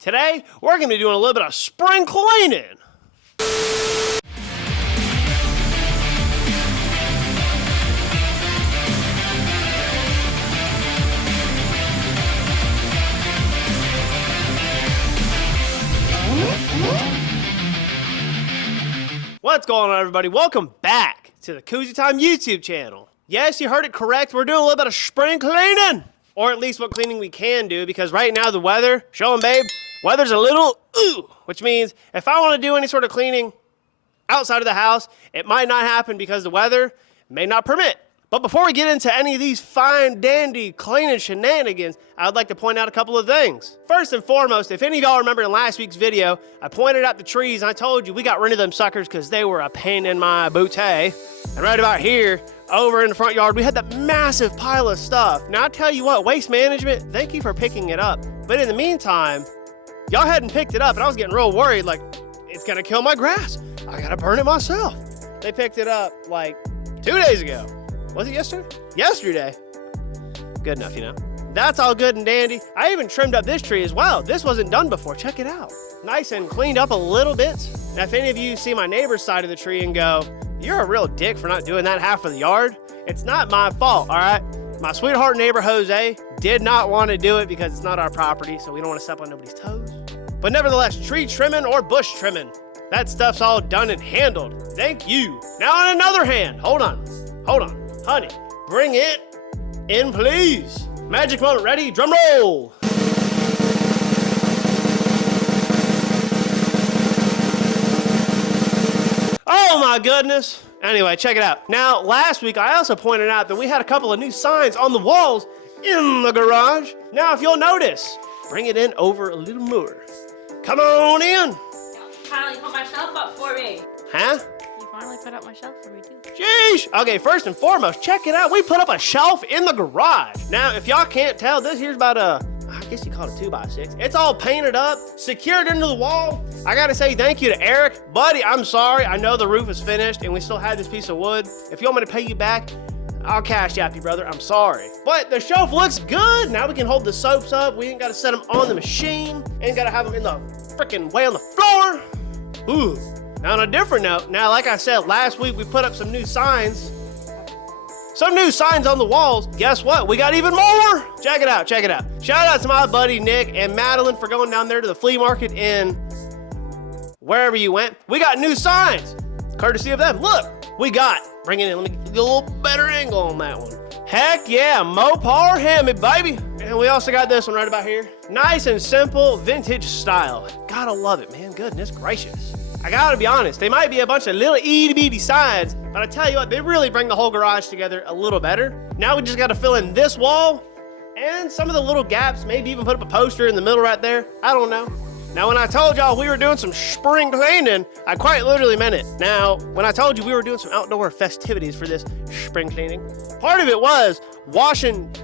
Today, we're going to be doing a little bit of spring cleaning. What's going on, everybody? Welcome back to the Koozie Time YouTube channel. Yes, you heard it correct. We're doing a little bit of spring cleaning. Or at least what cleaning we can do, because right now the weather, show 'em, babe, weather's a little which means if I want to do any sort of cleaning outside of the house, it might not happen because the weather may not permit. But before we get into any of these fine dandy cleaning shenanigans, I would like to point out a couple of things. First and foremost, if any of y'all remember in last week's video, I pointed out the trees and I told you we got rid of them suckers because they were a pain in my bootay. And right about here, over in the front yard, we had that massive pile of stuff. Now I tell you what, Waste Management, thank you for picking it up. But in the meantime, y'all hadn't picked it up and I was getting real worried, like, it's gonna kill my grass. I gotta burn it myself. They picked it up like 2 days ago. Was it yesterday? Yesterday. Good enough, you know. That's all good and dandy. I even trimmed up this tree as well. This wasn't done before. Check it out. Nice and cleaned up a little bit. Now, if any of you see my neighbor's side of the tree and go, you're a real dick for not doing that half of the yard, it's not my fault, all right? My sweetheart neighbor, Jose, did not want to do it because it's not our property, so we don't want to step on nobody's toes. But nevertheless, tree trimming or bush trimming, that stuff's all done and handled. Thank you. Now on another hand, hold on. Honey, bring it in, please. Magic moment ready, drum roll. Oh my goodness. Anyway, check it out. Now, last week, I also pointed out that we had a couple of new signs on the walls in the garage. Now, if you'll notice, bring it in over a little more. Come on in. Finally put my shelf up for me. Huh? You finally put up my shelf for me, too. Sheesh. Okay, first and foremost, check it out. We put up a shelf in the garage. Now, if y'all can't tell, this here's about I guess you call it a 2x6. It's all painted up, secured into the wall. I gotta say thank you to Eric. Buddy, I'm sorry. I know the roof is finished and we still have this piece of wood. If you want me to pay you back, I'll cash out you, brother. I'm sorry. But the shelf looks good. Now we can hold the soaps up. We ain't gotta set them on the machine. Ain't gotta have them in the freaking way on the floor. Ooh. Now on a different note, now like I said, last week we put up some new signs. Some new signs on the walls. Guess what? We got even more. Check it out, check it out. Shout out to my buddy Nick and Madeline for going down there to the flea market in wherever you went. We got new signs, courtesy of them. Look, we got, bring it in, let me get a little better angle on that one. Heck yeah, Mopar Hemi, baby. And we also got this one right about here. Nice and simple, vintage style. Gotta love it, man, goodness gracious. I gotta be honest, they might be a bunch of little itty-bitty signs, but I tell you what, they really bring the whole garage together a little better. Now we just gotta fill in this wall and some of the little gaps, maybe even put up a poster in the middle right there. I don't know. Now, when I told y'all we were doing some spring cleaning, I quite literally meant it. Now, when I told you we were doing some outdoor festivities for this spring cleaning, part of it was washing.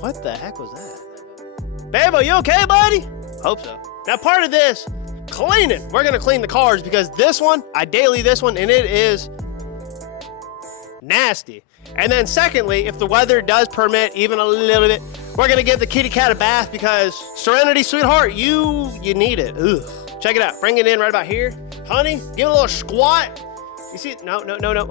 What the heck was that? Babe, are you okay, buddy? Hope so. Now, part of this cleaning, we're gonna clean the cars because this one, I daily this one, and it is nasty. And then secondly, if the weather does permit even a little bit, we're gonna give the kitty cat a bath because Serenity, sweetheart, you need it. Ugh. Check it out, bring it in right about here. Honey, give it a little squat. You see, no,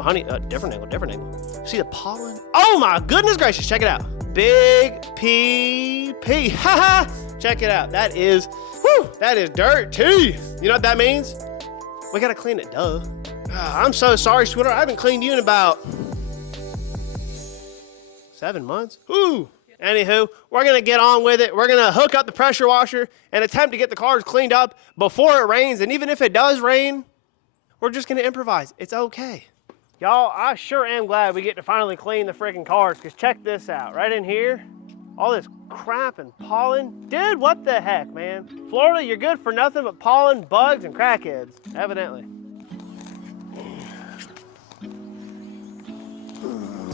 honey, different angle. See the pollen? Oh my goodness gracious, check it out. Big PP, haha. Check it out, that is dirty. You know what that means? We gotta clean it, duh. I'm so sorry, sweetheart. I haven't cleaned you in about 7 months. Ooh. Anywho, we're gonna get on with it. We're gonna hook up the pressure washer and attempt to get the cars cleaned up before it rains. And even if it does rain, we're just gonna improvise. It's okay. Y'all, I sure am glad we get to finally clean the freaking cars, because check this out. Right in here, all this crap and pollen. Dude, what the heck, man? Florida, you're good for nothing but pollen, bugs, and crackheads, evidently.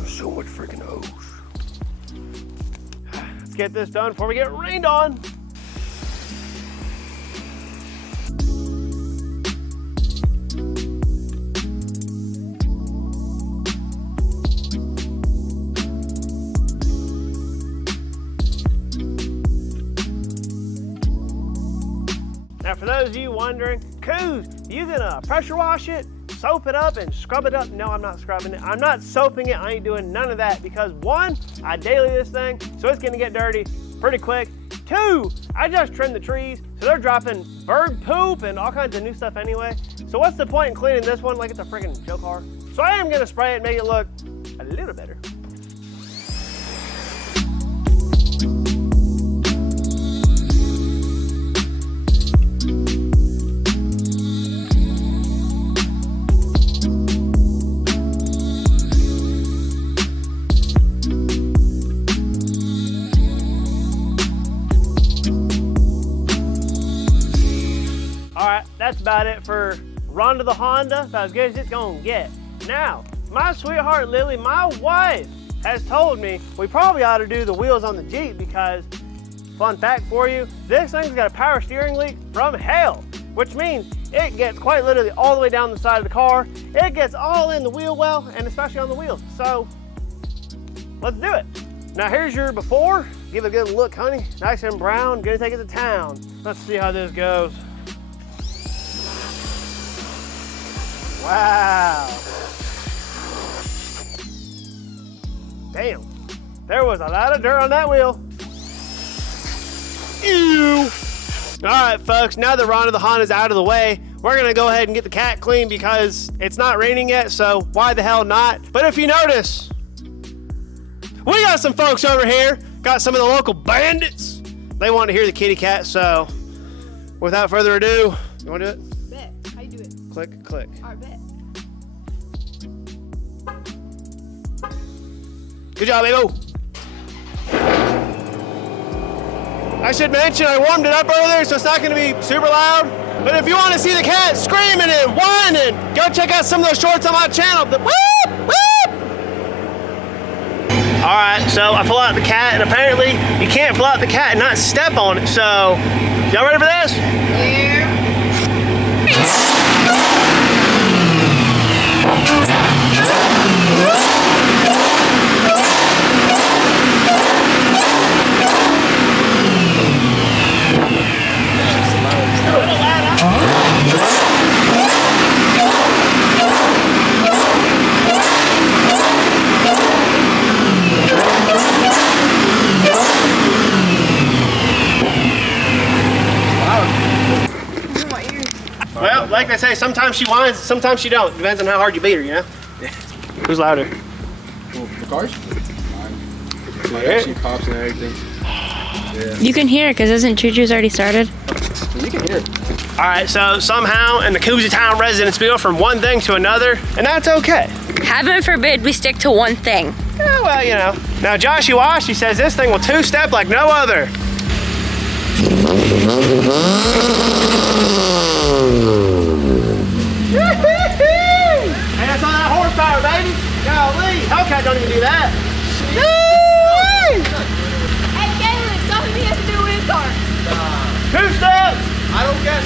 So much freaking hose. Let's get this done before we get rained on. Now, for those of you wondering, Coos, you gonna pressure wash it, soap it up, and scrub it up? No, I'm not scrubbing it. I'm not soaping it. I ain't doing none of that because one, I daily this thing, so it's gonna get dirty pretty quick. Two, I just trimmed the trees, so they're dropping bird poop and all kinds of new stuff anyway. So what's the point in cleaning this one like it's a freaking show car? So I am gonna spray it and make it look a little better. That's about it for Rhonda the Honda, about as good as it's gonna get. Now, my sweetheart Lily, my wife, has told me we probably ought to do the wheels on the Jeep because, fun fact for you, this thing's got a power steering leak from hell, which means it gets quite literally all the way down the side of the car. It gets all in the wheel well, and especially on the wheels. So, let's do it. Now here's your before. Give it a good look, honey. Nice and brown, gonna take it to town. Let's see how this goes. Wow. Damn. There was a lot of dirt on that wheel. Ew. All right, folks, now that Rhonda the Honda's out of the way, we're gonna go ahead and get the cat clean because it's not raining yet, so why the hell not? But if you notice, we got some folks over here, got some of the local bandits. They want to hear the kitty cat, so without further ado, you wanna do it? Bet. How you do it? Click, click. All right, bet. Good job, Abo. I should mention I warmed it up earlier, so it's not gonna be super loud. But if you wanna see the cat screaming and whining, go check out some of those shorts on my channel. The whoop, whoop. All right, so I pull out the cat, and apparently you can't pull out the cat and not step on it. So, y'all ready for this? Yeah. Well, like they say, sometimes she whines, sometimes she don't. Depends on how hard you beat her, you know? Who's louder? Well, the cars? Mine. She pops and everything. Yeah. You can hear it because isn't Juju's already started? You can hear it. All right, so somehow in the Coos Town residents, we go from one thing to another, and that's okay. Heaven forbid we stick to one thing. Yeah, well, you know. Now, Joshy Washy says this thing will two-step like no other. Hey, that's all that horsepower, baby. Golly, Hellcat don't even do that. Hey, Galen, something he has to do with his car. Two-step. I don't guess.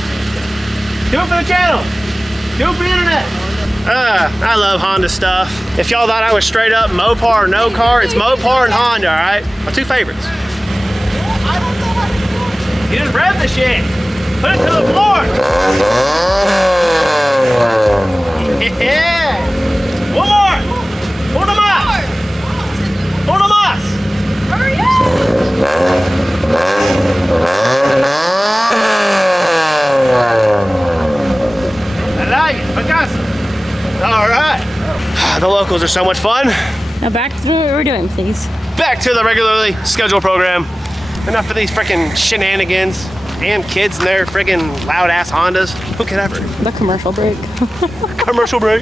Do it for the channel. Do it for the internet. I love Honda stuff. If y'all thought I was straight up Mopar or no car, it's Mopar and Honda, all right? My two favorites. I don't know how to do it. You just rev the shit. Put it to the floor. Yeah. One more. Uno más. Uno más. Hurry up. I like it. Picasso. All right. The locals are so much fun. Now back to what we're doing, please. Back to the regularly scheduled program. Enough of these freaking shenanigans. Damn kids and their freaking loud ass Hondas. Who could ever? The commercial break. Commercial break.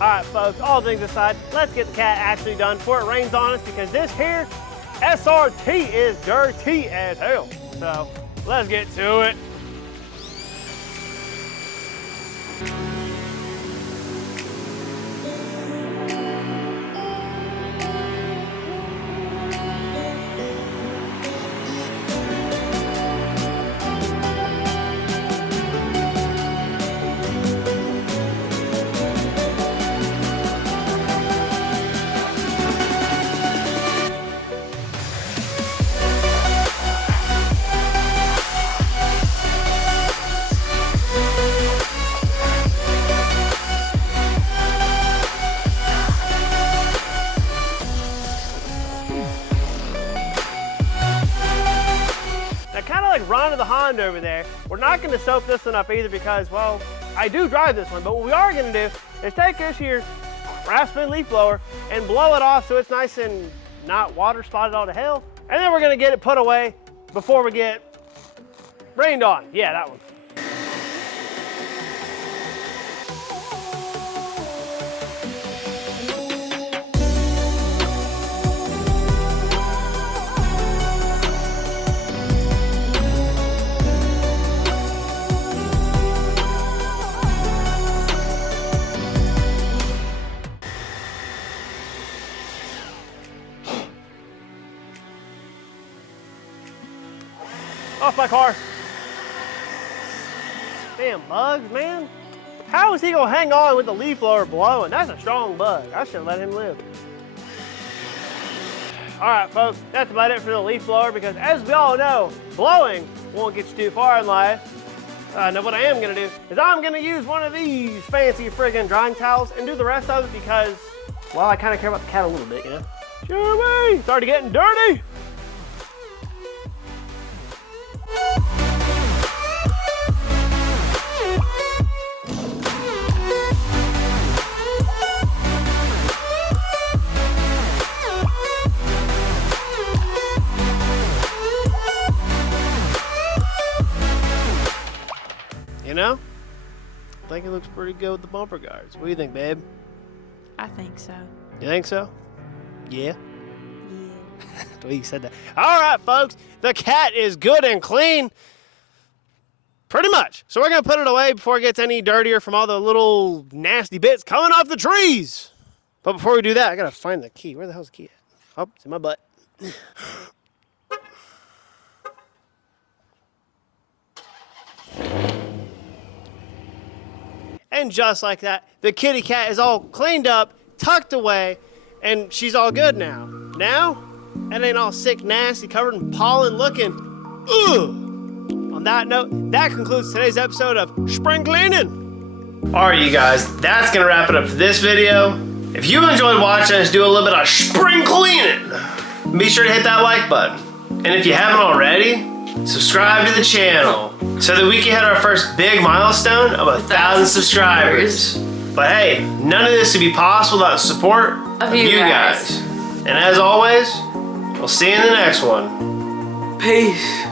All right, folks, all things aside, let's get the cat actually done before it rains on us because this here SRT is dirty as hell. So let's get to it. the Honda over there. We're not gonna soap this one up either because, well, I do drive this one, but what we are gonna do is take this here Craftsman leaf blower and blow it off so it's nice and not water spotted all to hell. And then we're gonna get it put away before we get rained on. Yeah, that one. Off my car. Damn bugs, man. How is he gonna hang on with the leaf blower blowing? That's a strong bug. I should let him live. All right, folks, that's about it for the leaf blower because as we all know, blowing won't get you too far in life. Now what I am gonna do is I'm gonna use one of these fancy friggin' drying towels and do the rest of it because, well, I kinda care about the cat a little bit, you know? Chewy, it's already getting dirty. You know, I think it looks pretty good with the bumper guards. What do you think, babe? I think so. You think so? Yeah? Yeah. The way you said that. All right, folks, the cat is good and clean. Pretty much. So we're going to put it away before it gets any dirtier from all the little nasty bits coming off the trees. But before we do that, I got to find the key. Where the hell's the key at? Oh, it's in my butt. And just like that, the kitty cat is all cleaned up, tucked away, and she's all good now. Now, it ain't all sick, nasty, covered in pollen looking. Ugh! On that note, that concludes today's episode of Spring Cleaning. All right, you guys, that's gonna wrap it up for this video. If you enjoyed watching us do a little bit of spring cleaning, be sure to hit that like button. And if you haven't already, subscribe to the channel so that we can hit our first big milestone of 1,000 subscribers. But hey, none of this would be possible without the support of you guys. And as always, we'll see you in the next one. Peace.